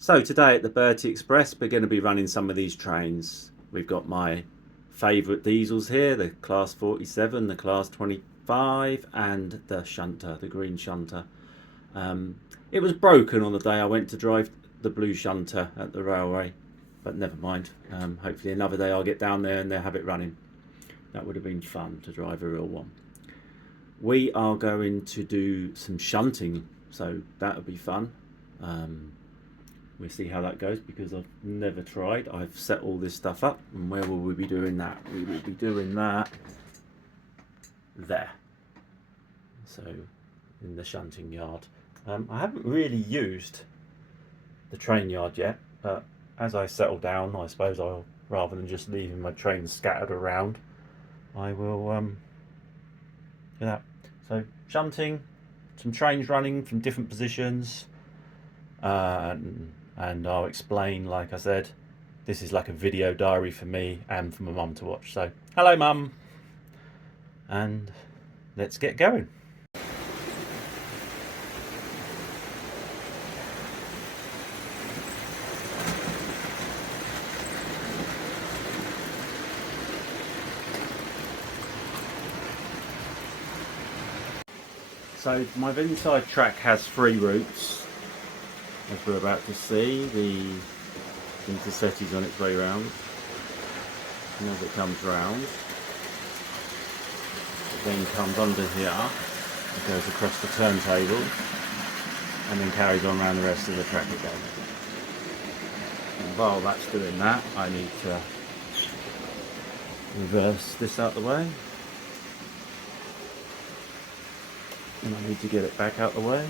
So today at the Bertie Express we're going to be running some of these trains. We've got my favourite diesels here, the Class 47, the Class 25 and the Shunter, the green Shunter. It was broken on the day I went to drive the blue Shunter at the railway, but never mind. Hopefully another day I'll get down there and they'll have it running. That would have been fun to drive a real one. We are going to do some shunting, so that'll be fun. We'll see how that goes because I've never tried. I've set all this stuff up, and where will we be doing that? We will be doing that there. So in the shunting yard. I haven't really used the train yard yet, but as I settle down, I suppose I'll, rather than just leaving my trains scattered around, I will do that. So shunting, some trains running from different positions, and I'll explain, like I said, this is like a video diary for me and for my mum to watch. So hello mum, and let's get going. So my inside track has 3 routes, as we're about to see. The intercity's on its way round, and as it comes round, it then comes under here, it goes across the turntable, and then carries on around the rest of the track again. And while that's doing that, I need to reverse this out the way. And I need to get it back out the way.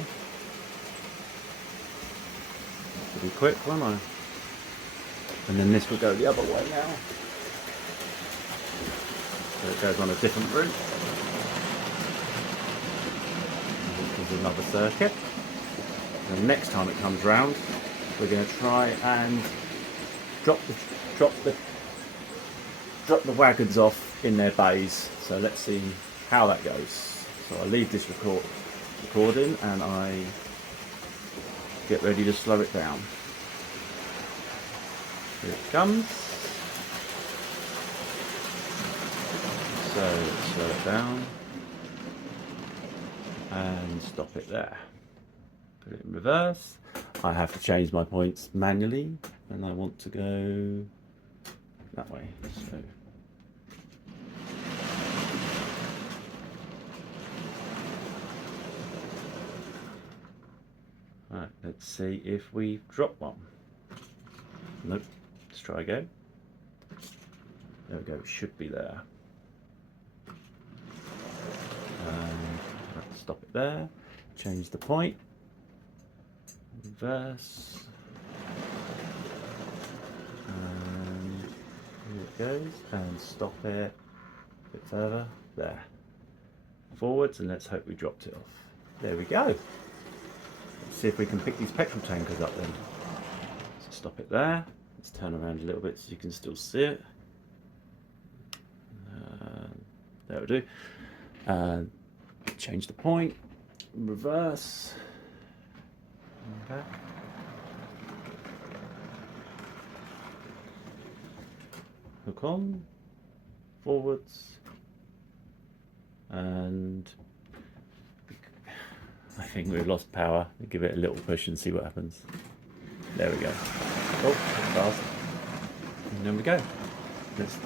To be quick, won't I? And then this will go the other way now. So it goes on a different route. This is another circuit. And next time it comes round, we're going to try and drop the wagons off in their bays. So let's see how that goes. So I leave this recording and I get ready to slow it down. Here it comes. So let's slow it down and stop it there. Put it in reverse. I have to change my points manually and I want to go that way. So right, let's see if we drop one. Nope. Let's try again. There we go. Should be there. Let's stop it there. Change the point. Reverse. And here it goes. And stop it a bit further. There. Forwards, and let's hope we dropped it off. There we go. See if we can pick these petrol tankers up then. So stop it there. Let's turn around a little bit so you can still see it. There we do. Change the point. Reverse. Okay. Hook on. Forwards. And I think we've lost power. Give it a little push and see what happens. There we go. Oh, fast. And there we go. Let's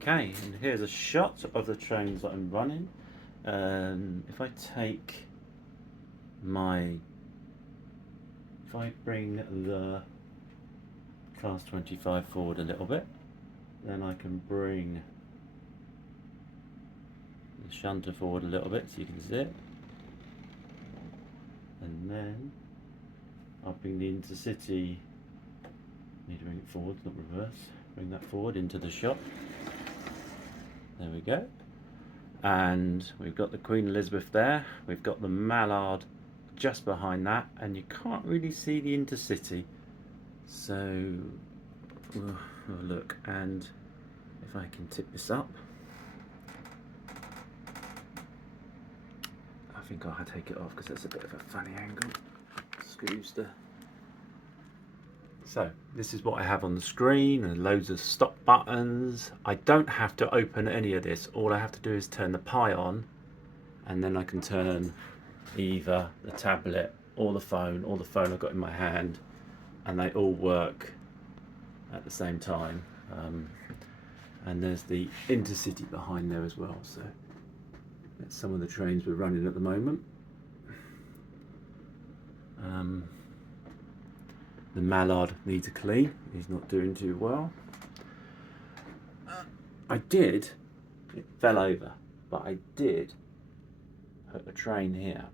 Okay, and here's a shot of the trains that I'm running. If I bring the class 25 forward a little bit, then I can bring the shunter forward a little bit so you can see it. And then I'll bring the intercity, need to bring it forward, not reverse, bring that forward into the shot. There we go. And we've got the Queen Elizabeth there, we've got the Mallard just behind that, and you can't really see the intercity. So we'll have a look, and if I can tip this up, I think I'll take it off because that's a bit of a funny angle. Screws the... So this is what I have on the screen, and loads of stop buttons. I don't have to open any of this. All I have to do is turn the Pi on, and then I can turn either the tablet or the phone I've got in my hand, and they all work at the same time. And there's the intercity behind there as well. So that's some of the trains we're running at the moment. The Mallard needs a clean. He's not doing too well. It fell over, but I did put a train here.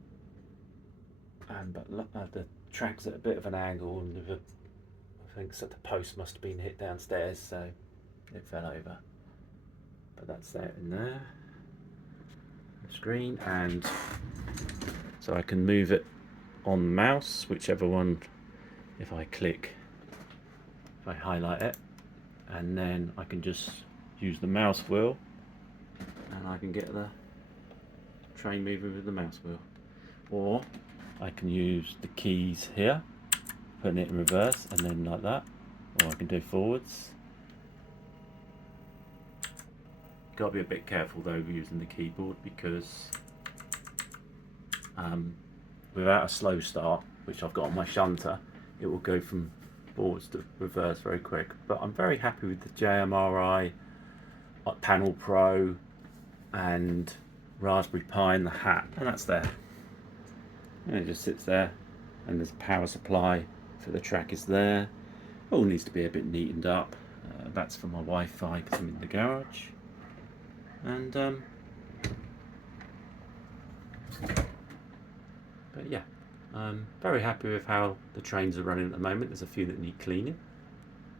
But the track's at a bit of an angle, and I think that the post must have been hit downstairs, so it fell over. But that's there in there. The screen, and so I can move it on the mouse, whichever one. If I highlight it, and then I can just use the mouse wheel, and I can get the train moving with the mouse wheel. Or I can use the keys here, putting it in reverse, and then like that. Or I can do forwards. Got to be a bit careful though using the keyboard, because without a slow start, which I've got on my shunter, it will go from forwards to reverse very quick. But I'm very happy with the JMRI Panel Pro and Raspberry Pi in the hat, and that's there. And it just sits there, and there's a power supply for the track is there. All needs to be a bit neatened up. That's for my Wi-Fi because I'm in the garage. And but yeah, I'm very happy with how the trains are running at the moment. There's a few that need cleaning,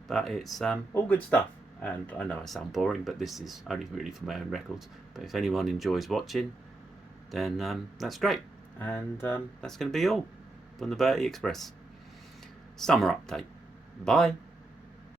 but it's all good stuff. And I know I sound boring, but this is only really for my own records. But if anyone enjoys watching, then that's great. And that's going to be all from the Bertie Express summer update. Bye.